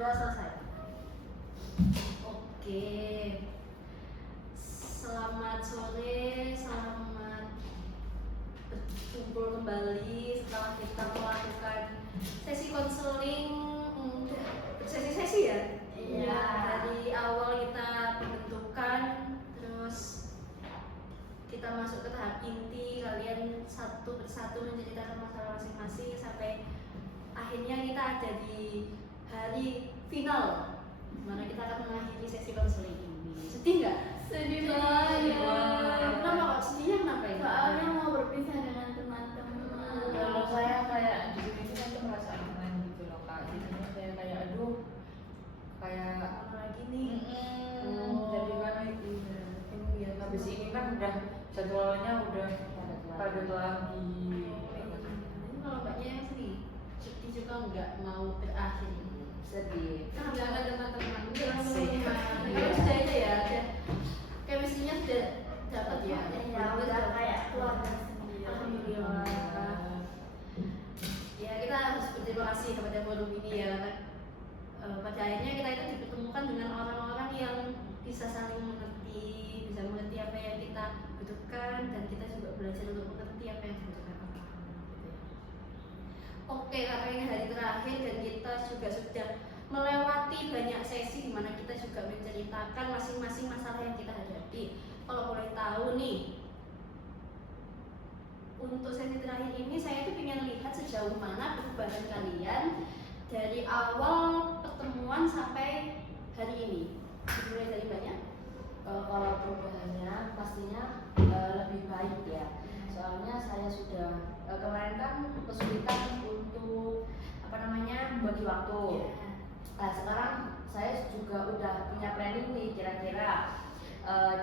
Udah selesai. Oke. Selamat sore, selamat berkumpul kembali setelah kita melakukan sesi konseling, sesi ya? Iya. Dari awal kita pembentukan, terus kita masuk ke tahap inti, kalian satu persatu menceritakan masalah masing-masing sampai akhirnya kita ada di hari final, dimana kita akan mengakhiri sesi konseling ini. Sedih nggak? Sedih banget. Kenapa kok sedihnya kenapa ya? Soalnya mau berpisah dengan teman-teman. Kalau saya kayak di sini saya tuh merasa aman gitu loh kak. Jadinya saya kayak aduh kayak Apa lagi nih? jadi kan itu ya habis ini kan udah jadwalnya udah padat lagi. Ini kalau mbaknya yang sedih juga nggak mau berakhir. Sedih. Nggak ada teman-teman. Kalau sudah aja ya, chemistry-nya sudah dapat ya. Ya udah kayak keluarga sendiri. Alhamdulillah. Ya kita harus berterima kasih kepada forum ini ya. Pada akhirnya kita itu dipertemukan dengan orang-orang yang bisa saling mengerti, bisa mengerti apa yang kita butuhkan, dan kita juga belajar untuk mengerti apa yang dibutuhkan orang. Oke, karena ini hari terakhir dan kita juga sudah melewati banyak sesi di mana kita juga menceritakan masing-masing masalah yang kita hadapi. Kalau boleh tahu nih, untuk sesi terakhir ini saya tuh ingin lihat sejauh mana perubahan kalian dari awal pertemuan sampai hari ini. Dimulai dari banyak. Kalau perubahannya pastinya lebih baik ya. Soalnya saya sudah kemarin kan kesulitan untuk bagi waktu. Nah sekarang saya juga udah punya planning nih kira-kira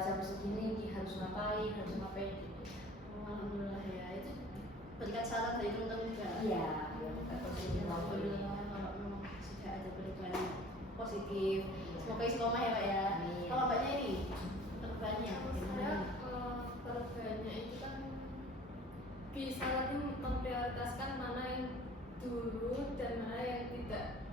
jam segini harus ngapain gitu. Alhamdulillah ya, itu berkat saran dari teman-teman juga. Iya, bukan positif waktu ini. Alhamdulillah kalau memang sudah ada perubahan positif. Semoga istiqomah ya Pak ya. Amin. Kalau Mbaknya ini perubahannya Saya perubahannya itu kan bisa lebih memprioritaskan mana yang dulu dan mana yang tidak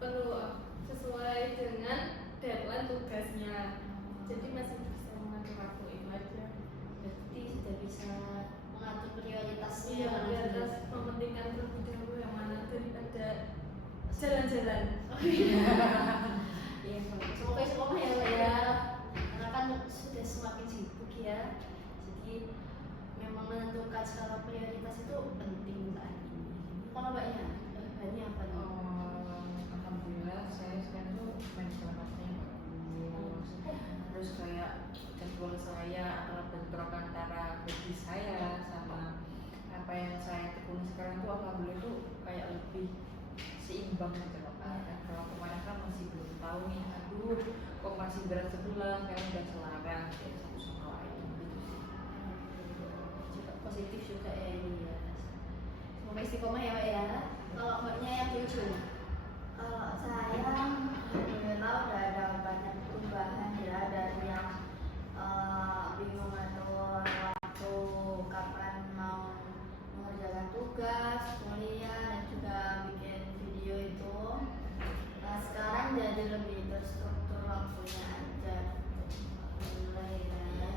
perlu sesuai dengan deadline tugasnya. Jadi masih bisa mengatur waktu itu aja. berarti sudah bisa mengatur prioritasnya. Iya, prioritas mementingkan terlebih dahulu yang mana daripada jalan-jalan. Iya, semoga istiqomah ya Pak ya. Karena kan sudah semakin sibuk ya. Jadi memang menentukan skala prioritas itu penting saat ini. Kalau Mbaknya, perubahannya apa nih? Alhamdulillah saya sekarang tuh menjalannya bagus. Terus kayak jadwal saya antara bentrok antara hobi saya sama apa yang saya tekuni sekarang tuh alhamdulillah tuh kayak lebih seimbang gitu loh kak. Dan kalau kemarin kan masih belum tahu nih, aduh kok masih berat sebelah, sekarang udah selaras kayak satu sama lain gitu sih. Juga positif juga ya ini ya. Semoga istiqomah ya Pak ya. Kalau Mbaknya yang di ujung. Kalau saya alhamdulillah udah ada banyak perubahan ya, dari yang bingung atur waktu kapan mau mengerjakan tugas, kuliah dan juga bikin video itu. Nah sekarang jadi lebih terstruktur waktunya aja. Alhamdulillah ya.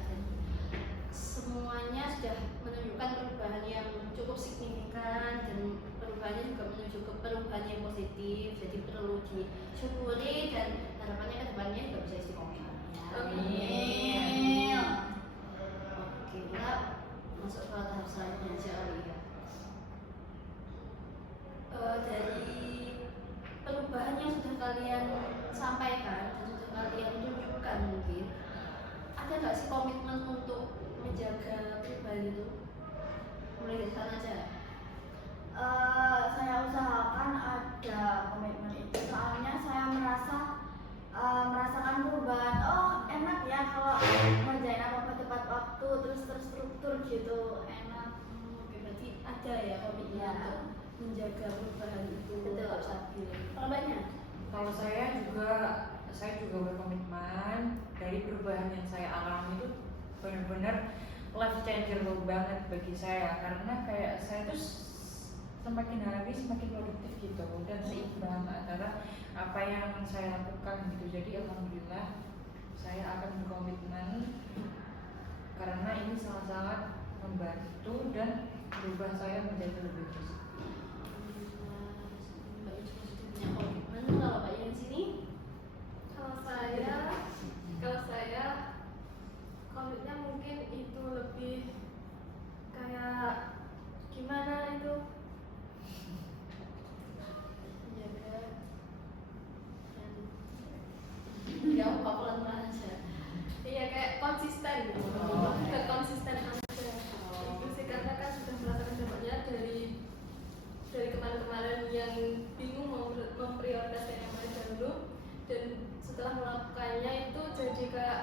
Semuanya sudah menunjukkan perubahan yang cukup signifikan dan perubahannya juga menuju ke perubahan yang positif. Jadi perlu disyukuri dan harapannya ke depannya juga bisa istiqomah. Amin. Oke, kita masuk ke tahap selanjutnya aja kali ya. Dari perubahan yang sudah kalian sampaikan dan sudah kalian tunjukkan mungkin, ada nggak sih komitmen untuk menjaga perubahan itu? Mulai dari sana aja. Saya usahakan ada komitmen itu, soalnya saya merasakan perubahan. Oh enak ya kalau ngerjain apa-apa tepat waktu, terus terstruktur gitu, enak. Oke, berarti ada ya komitmen Iya. untuk menjaga perubahan itu Betul. tetap stabil. Kalau banyak? Kalau saya juga berkomitmen dari perubahan yang saya alami itu benar-benar life changer banget bagi saya, karena kayak saya tuh semakin hari semakin produktif gitu dan seimbang antara apa yang saya lakukan gitu. Jadi alhamdulillah saya akan berkomitmen karena ini sangat-sangat membantu dan berubah saya menjadi lebih positif. Mbak Yus positifnya komitmen. Kalau Mbak Yus sini? Kalau saya komitnya mungkin itu lebih kayak gimana itu Menjaga dan ya apa pelan-pelan aja. iya kayak konsisten gitu lebih konsisten aja itu sih karena kan sudah merasakan dampaknya dari kemarin-kemarin yang bingung mau memprioritaskan yang mana dulu dan setelah melakukannya itu jadi kayak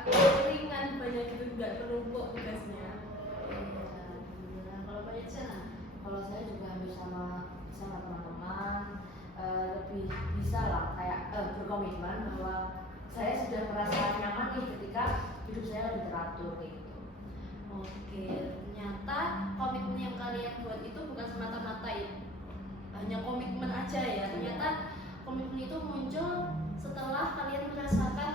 ringan banyak gitu nggak menumpuk tugasnya. Alhamdulillah. Kalau Mbak Yus sana? Kalau saya juga hampir sama teman-teman, lebih bisa lah kayak berkomitmen bahwa saya sudah merasa nyaman nih ketika hidup saya lebih teratur kayak gitu. Oke, ternyata komitmen yang kalian buat itu bukan semata-mata hanya komitmen aja ya. Ternyata komitmen itu muncul setelah kalian merasakan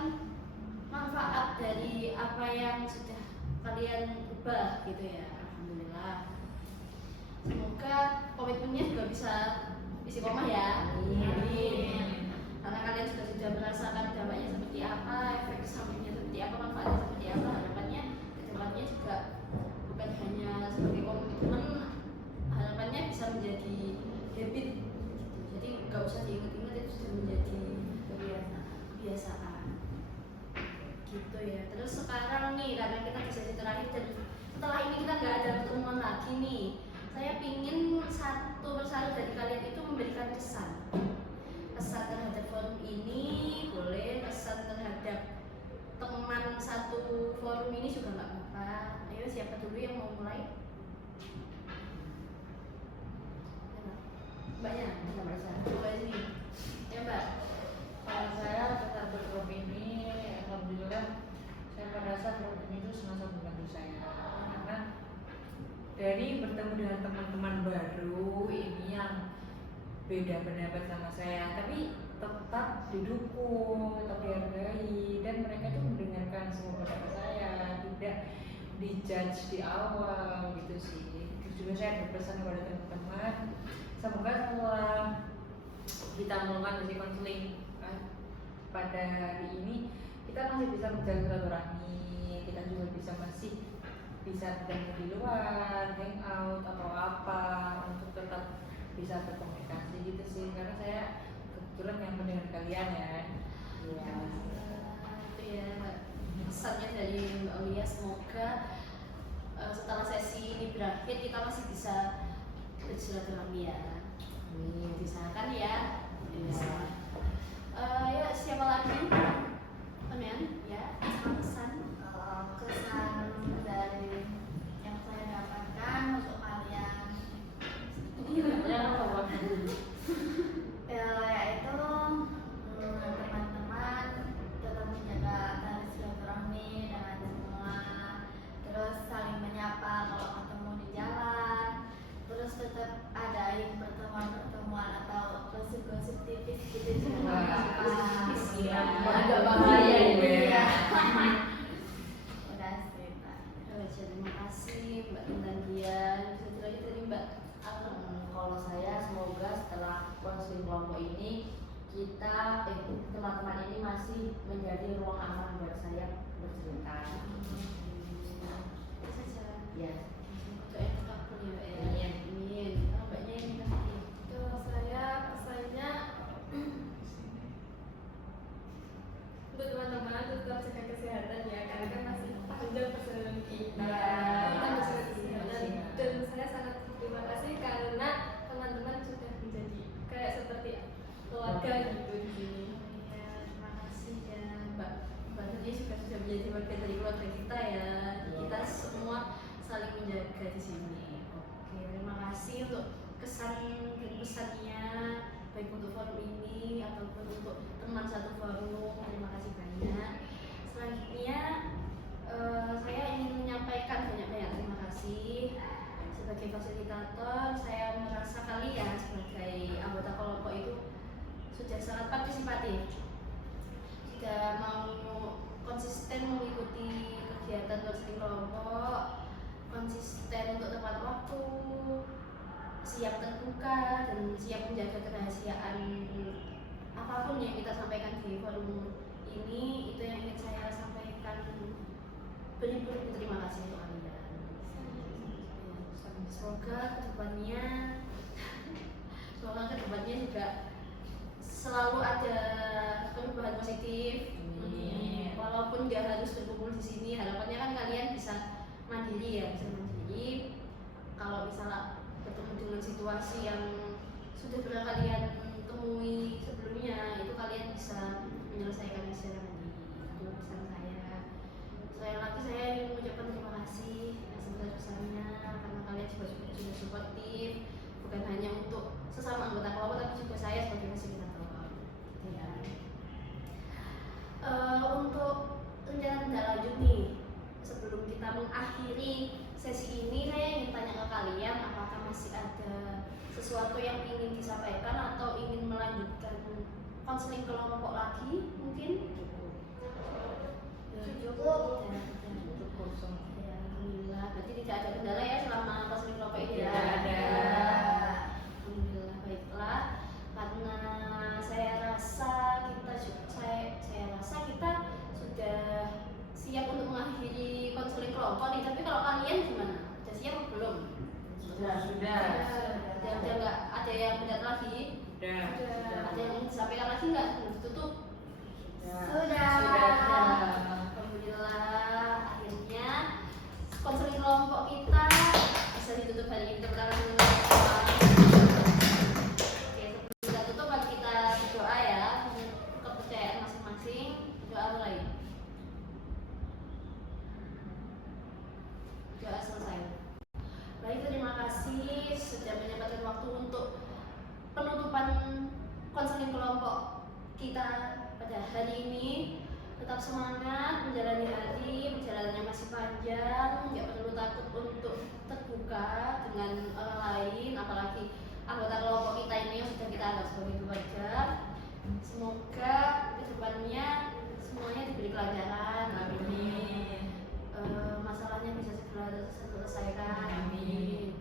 manfaat dari apa yang sudah kalian ubah gitu ya. Alhamdulillah. Semoga komitmennya juga bisa isi koma ya. Amin. Karena kalian sudah merasakan dampaknya seperti apa, efek sampingnya seperti apa, manfaatnya seperti apa, harapannya kedepannya juga bukan hanya sebagai komitmen, harapannya bisa menjadi habit gitu. Jadi nggak usah diingat-ingat, itu sudah menjadi kebiasaan gitu ya. Terus sekarang nih karena kita di sesi terakhir dan setelah ini kita nggak ada pertemuan lagi nih, saya pingin satu persatu dari kalian itu memberikan kesan terhadap forum ini, boleh kesan terhadap teman satu forum ini juga nggak apa-apa. Ayo siapa dulu yang mau mulai? Mbaknya, Mbak Isa. Coba sini. Ya Mbak. Kalau saya terhadap forum ini, alhamdulillah saya merasa forum ini itu sangat membantu saya karena dari bertemu dengan teman-teman baru ini yang beda pendapat sama saya, tapi tetap didukung, tetap dihargai, dan mereka tuh mendengarkan semua pendapat saya, tidak dijudge di awal gitu sih. Terus juga saya berpesan kepada teman-teman, semoga setelah kita melakukan sesi konseling pada hari ini, kita masih bisa menjaga silaturahmi, kita juga masih bisa bertemu di luar, hangout atau apa untuk tetap bisa berkomunikasi gitu sih, karena saya kebetulan yang mendengar kalian ya. Iya. Itu ya pesannya dari Mbak Aulia, semoga setelah sesi ini berakhir kita masih bisa bersilaturahmi ya. Diusahakan ya. Bisa. Ya siapa lagi? Teman ya, pesan. Kesan dari yang saya dapatkan untuk kalian yaitu teman-teman tetap menjaga tali silaturahmi dengan semua, terus saling menyapa kalau ketemu di jalan, terus tetap adain pertemuan-pertemuan atau gosip-gosip tipis gitu juga nggak apa-apa. Agak bahaya ini ya. Udah sih Pak. Terima kasih Mbak Intan Dian. Bisa lagi tadi Mbak Alem. Kalau saya semoga setelah konseling kelompok ini kita teman-teman ini masih menjadi ruang aman buat saya bercerita. Itu saja. Ya. Untuk yang terkabul ya Mbak ya. Amin. Amin. Mbaknya ini tadi. Kalau saya pesannya untuk teman-teman tetap jaga kesehatan ya karena kan masih panjang perjalanan kita. Kita harus jaga kesehatan dan saya sangat terima kasih karena teman-teman sudah menjadi kayak seperti keluarga gitu di sini. Ya, terima kasih ya Mbak. Mbak Nadia juga sudah menjadi bagian dari keluarga kita ya. Kita semua saling menjaga di sini. Oke, terima kasih untuk kesan dan pesannya baik untuk forum ini ataupun untuk teman satu forum. Terima kasih banyak. Selanjutnya saya ingin menyampaikan banyak-banyak terima kasih sebagai fasilitator, saya merasa kalian sebagai anggota kelompok itu sudah sangat partisipatif, sudah mau konsisten mengikuti kegiatan konseling kelompok, konsisten untuk tepat waktu, siap terbuka dan siap menjaga kerahasiaan apapun yang kita sampaikan di forum ini. Itu yang ingin saya sampaikan. Beribu-ribu terima kasih untuk kalian. Semoga kedepannya juga selalu ada perubahan positif. Walaupun nggak harus berkumpul di sini, harapannya kan kalian bisa mandiri ya, bisa mandiri. Kalau misalnya bertemu dengan situasi yang sudah pernah kalian temui sebelumnya, itu kalian bisa menyelesaikan secara mandiri. Itu pesan saya. Sekali lagi saya ingin mengucapkan terima kasih yang sebesar-besarnya karena kalian juga sudah suportif, bukan hanya untuk sesama anggota kelompok tapi juga saya sebagai fasilitator. Ya. Untuk rencana tindak lanjut nih, sebelum kita mengakhiri sesi ini, saya ingin tanya ke kalian apakah masih ada sesuatu yang ingin disampaikan atau ingin melanjutkan konseling kelompok lagi mungkin? Cukup. Ya, alhamdulillah. Berarti tidak ada kendala ya selama konseling kelompok ini? Tidak ada. Alhamdulillah, baiklah. Karena saya rasa kita sudah siap untuk mengakhiri konseling kelompok nih. Tapi kalau kalian gimana? Sudah siap atau belum? Sudah. Ada nggak? Ada yang berat lagi? Sudah. Ada yang disampaikan lagi nggak? Sebelum ditutup? Sudah. Alhamdulillah, akhirnya konseling kelompok kita bisa ditutup hari ini. Tepuk tangan dulu. Oke, sebelum kita tutup mari kita berdoa ya, kepercayaan masing-masing. Doa mulai. Doa selesai. Baik, terima kasih sudah menyempatkan waktu untuk penutupan konseling kelompok kita pada hari ini. Tetap semangat menjalani hari, perjalanannya masih panjang, nggak perlu takut untuk terbuka dengan orang lain, apalagi anggota kelompok kita ini yang sudah kita anggap sebagai keluarga. Semoga kedepannya semuanya diberi kelancaran, amin. Masalahnya bisa segera terselesaikan, amin.